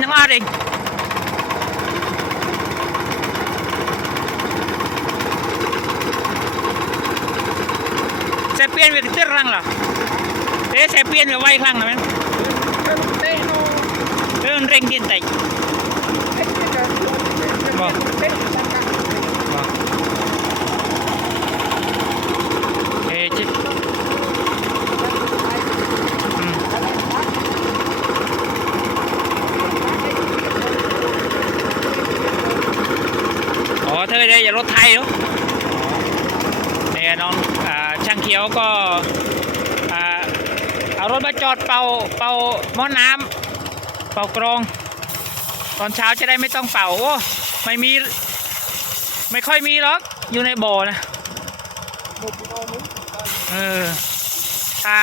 นยังอดเองใส่เปลี่ยนไปเตื้อรังเหรอเอ๊ะใส่เปลี่ยนเวไว้ครั้งนะมั้ย Teh no, เรื่องเร่งดินไต eh Vâng. Teh sangat. เอ๊ะจิอืมอ๋อเธอได้อย่า รถไทยเหรอเนี่ยน้องอช่างเขียวก็เอารถมาจอดเป่าเป่าหม้อน้ำเป่ากรอง ตอนเช้าจะได้ไม่ต้องเป่าโอ้ไม่มี ไม่ค่อยมีหรอกอยู่ในบ่อนะเออถ้า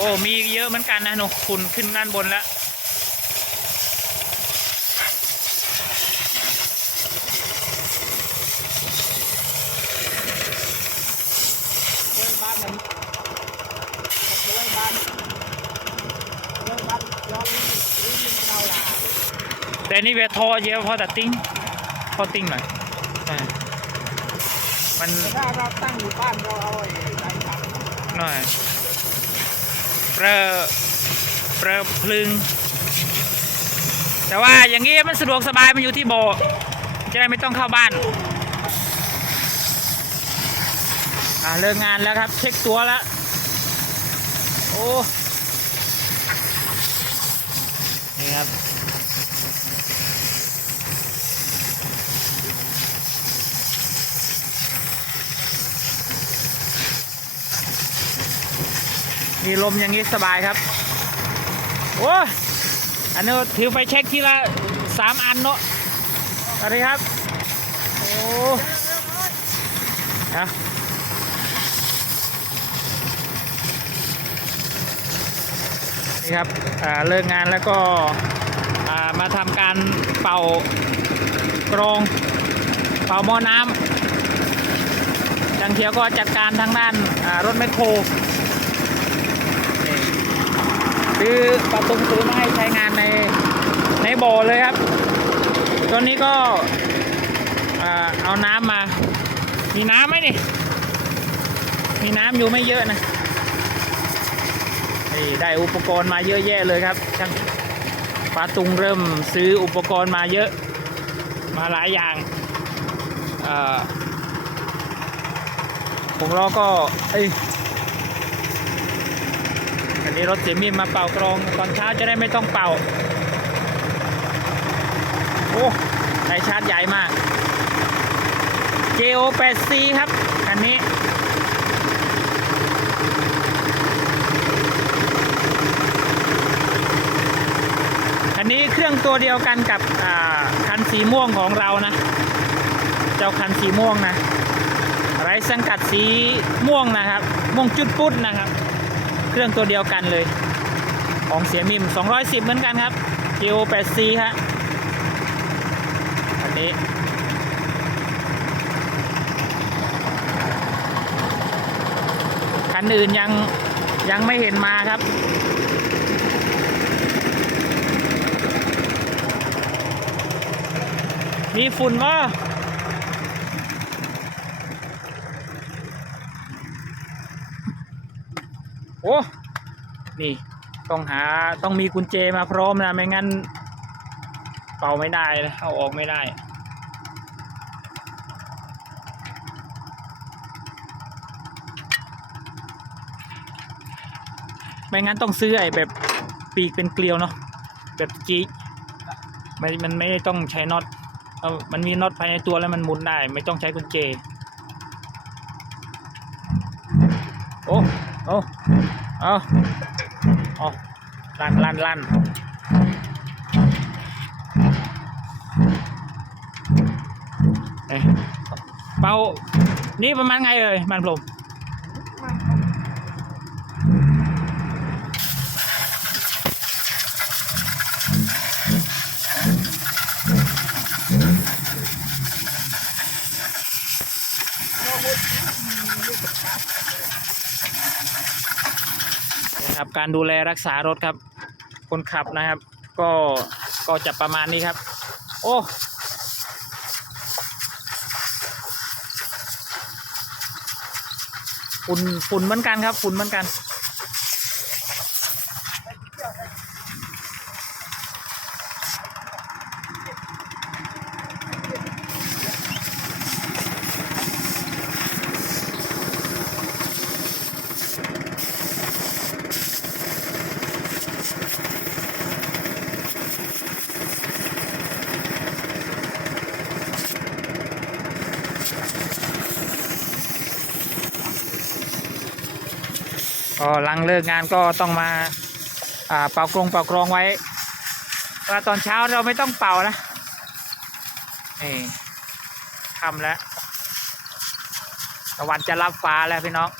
อ้มีเยอะเหมือนกันนะหนูคุณขึ้นด้านบนแล้วแต่นี่เวทอเยอะพราะแต่ติ้งพอติ้งหน่อยมันถ้าเราตั้งอยู่บ้านเราเอาไอ้ไรทำหน่อย รอเปรอพลึง แต่ว่าอย่างนี้มันสะดวกสบายมันอยู่ที่โบจะได้ไม่ต้องเข้าบ้านอ่าเลิกงานแล้วครับ เช็คตัวแล้วโอ้นี่ครับ มีลมอย่างนี้สบายครับ โอ้อันนี้ถือไฟเช็คทีละสามอันเนาะอะไรครับ โอ้นะนี่ครับอ่าเลิกงานแล้วก็อ่ามาทำการเป่ากรอง เป่าหม้อน้ำจังเขียวก็จัดการทางด้านรถแมคโคร ซื้อปลาตุ้งซื้อมาให้ใช้งานในในบ่อเลยครับ ตอนนี้ก็เอาน้ำมา มีน้ำไหมนี่ มีน้ำอยู่ไม่เยอะนะนี่ได้อุปกรณ์มาเยอะแยะเลยครับช่างปลาตุงเริ่มซื้ออุปกรณ์มาเยอะ มาหลายอย่างเอ่อผมรอก็ เอ้ยันนี้รถเสียมีมาเป่ากรองตอนเช้าจะได้ไม่ต้องเป่า โอ้ได้ชาร์จใหญ่มาก JO 8C ครับ คันนี้ คันนี้เครื่องตัวเดียวกันกับคันสีม่วงของเรานะ เจ้าคันสีม่วงนะ ไรสังกัดสีม่วงนะครับ ม่วงจุดปุ๊ดนะครับ เครื่องตัวเดียวกันเลย ของเสียมิม 210 เหมือนกันครับ g o 8 c ฮะอันนี้คันอื่นยังยังไม่เห็นมาครับ มีฝุ่นว่าโอ้นี่ต้องหาต้องมีกุญแจมาพร้อมนะไม่งั้น เป่าไม่ได้นะเอาออกไม่ได้ไม่งั้นต้องซื้อไอ้แบบปีกเป็นเกลียวเนาะแบบจีไม่มันไม่ต้องใช้น็อตมันมีน็อตภายในตัวแล้วมันหมุนได้ ไม่ต้องใช้กุญแจโอ้โอ้ เอาเอาลั่นลั่นลั่นเอ้เป่านี่ประมาณไงเอ่ยมันผม นะครับ การดูแลรักษารถครับ คนขับนะครับ ก็ก็จะประมาณนี้ครับ โอ้ฝุ่นฝุ่นเหมือนกันครับฝุ่นเหมือนกัน ก็หลังเลิกงานก็ต้องมาอ่าเป่ากรงเป่ากรองไว้ว่าตอนเช้าเราไม่ต้องเป่านะนี่ค่ำแล้วตะวันจะรับฟ้าแล้วพี่น้อง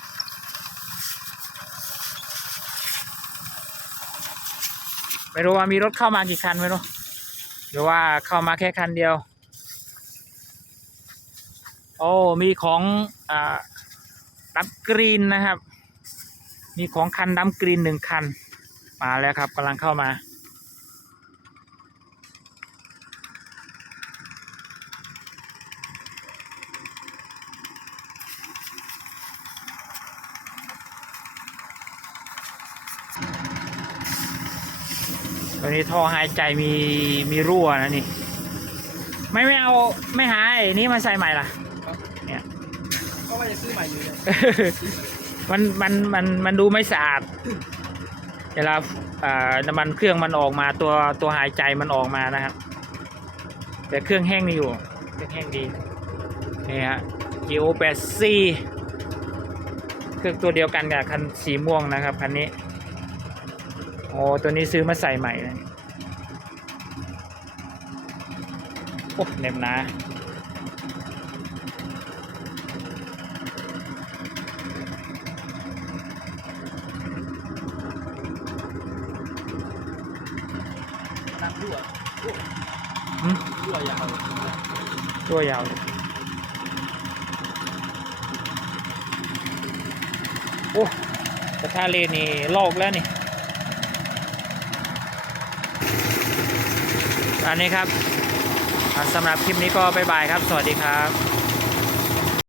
ไม่รู้ว่ามีรถเข้ามากี่คันไม่รู้หรือว่าเข้ามาแค่คันเดียว โอ้ มีของอ่าดับกรีนนะครับ มีของคันดำกรีนหนึ่งคัน มาแล้วครับกำลังเข้ามาตัวนี้ท่อหายใจมีมีรั่วนะนี่ ไม่ไม่เอาไม่หาไอ้นี้มาใส่ใหม่ล่ะ เนี่ย ก็ว่าจะซื้อใหม่อยู่เนี่ย มันมันมันมันดูไม่สะอาดเวลาอ่าน้ำมันเครื่องมันออกมาตัวตัวหายใจมันออกมานะครับ แต่เครื่องแห้งนี่อยู่เครื่องแห้งดีนี่ฮะ GO 8 C เครื่องตัวเดียวกันกับคันสีม่วงนะครับคันนี้โอ้ตัวนี้ซื้อมาใส่ใหม่นะโอ้เน็บนา น้ำรั่ว อืม รั่วยาว ตัวยาวเลยโอ้กระทะเลนี่ลอกแล้วนี่อันนี้ครับสำหรับคลิปนี้ก็บ๊ายบายครับ สวัสดีครับ